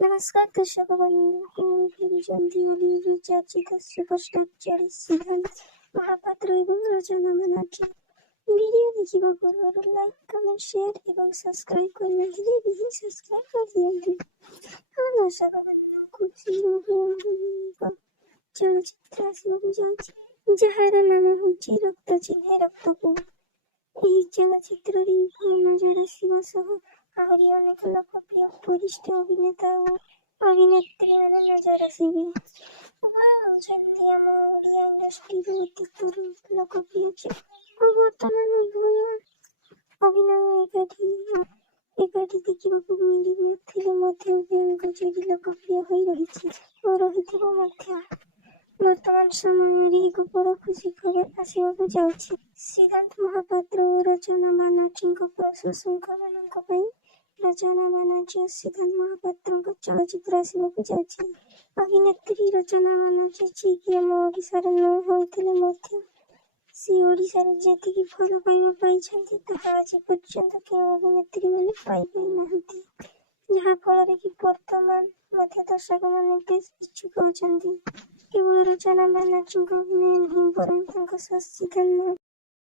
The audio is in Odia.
नमस्कार दर्शक बंधु फेरुଛନ୍ତି ଓଡିଆର ଚର୍ଚ୍ଚିତ ସୁପରଷ୍ଟାର ଜଡି ସିଦ୍ଧାନ୍ତ ମହାପାତ୍ର ଏବଂ ରଚନା ବାନାର୍ଜୀ। ଭିଡିଓ ଦେଖିବା ପୂର୍ବରୁ ଲାଇକ୍, କମେଣ୍ଟ, ସେୟାର ଏବଂ ସବସ୍କ୍ରାଇବ କରିନଥିଲେ ବି ସବସ୍କ୍ରାଇବ କରିଦିଅନ୍ତୁ। ହଁ ଦର୍ଶକ ବନ୍ଧୁ, ଖୁବ୍ ଶୀଘ୍ର ଏକ ଚଳଚ୍ଚିତ୍ର ଆସିବାକୁ ଯାଉଛି ଯାହାର ନାମ ହେଉଛି ରକ୍ତ ଚିହ୍ନେ ରକ୍ତକୁ। ଏହି ଚଳଚ୍ଚିତ୍ରରେ ଉଭୟ ନଜର ଆସିବା ସହ ଆହୁରି ଅନେକ ଲୋକପ୍ରିୟ ବରିଷ୍ଠ ଅଭିନେତା ଓ ଅଭିନେତ୍ରୀମାନେ ନଜର ଆସିବେ। ଉଭୟ ହେଉଛନ୍ତି ଆମ ଓଡ଼ିଆ ଇଣ୍ଡଷ୍ଟ୍ରିର ଅତୀତର ଲୋକପ୍ରିୟ ଚେହେରା ଓ ବର୍ତ୍ତମାନ ଉଭୟ ଅଭିନୟ ଏକାଠି ଦେଖିବାକୁ ମିଳିନଥିଲେ ମଧ୍ୟ ଉଭୟଙ୍କ ଯୋଡ଼ି ଲୋକପ୍ରିୟ ହୋଇ ରହିଛି ଓ ରହିଥିବ ମଧ୍ୟ। ବର୍ତ୍ତମାନ ସମୟରେ ଏକ ବଡ଼ ଖୁସି ଖବର ଆସିବାକୁ ଯାଉଛି। ସିଦ୍ଧାନ୍ତ ମହାପାତ୍ର ଓ ରଚନା ବାନାର୍ଜୀଙ୍କ ପ୍ରଶଂସକମାନଙ୍କ ପାଇଁ ରଚନା ବାନାର୍ଜୀ ଓ ସିଦ୍ଧାନ୍ତ ମହାପାତ୍ରଙ୍କ ଚଳଚ୍ଚିତ୍ର ଆସିବାକୁ ଯାଉଛି। ଅଭିନେତ୍ରୀ ରଚନା ବାନାର୍ଜୀ, ଯିଏକି ଆମ ଓଡ଼ିଶାର ନ ହୋଇଥିଲେ ମଧ୍ୟ ସେ ଓଡ଼ିଶାରେ ଯେତିକି ଭଲ ପାଇବା ପାଇଛନ୍ତି ତାହା ଆଜି ପର୍ଯ୍ୟନ୍ତ କେଉଁ ଅଭିନେତ୍ରୀମାନେ ପାଇନାହାନ୍ତି, ଯାହାଫଳରେ କି ବର୍ତ୍ତମାନ ମଧ୍ୟ ଦର୍ଶକମାନେ ବେଶ୍ ଇଚ୍ଛୁକ ଅଛନ୍ତି। କେବଳ ରଚନା ବାନାର୍ଜୀଙ୍କ ଅଭିନୟ ନୁହେଁ, ବରଂ ତାଙ୍କ ସହ ସିଦ୍ଧାନ୍ତ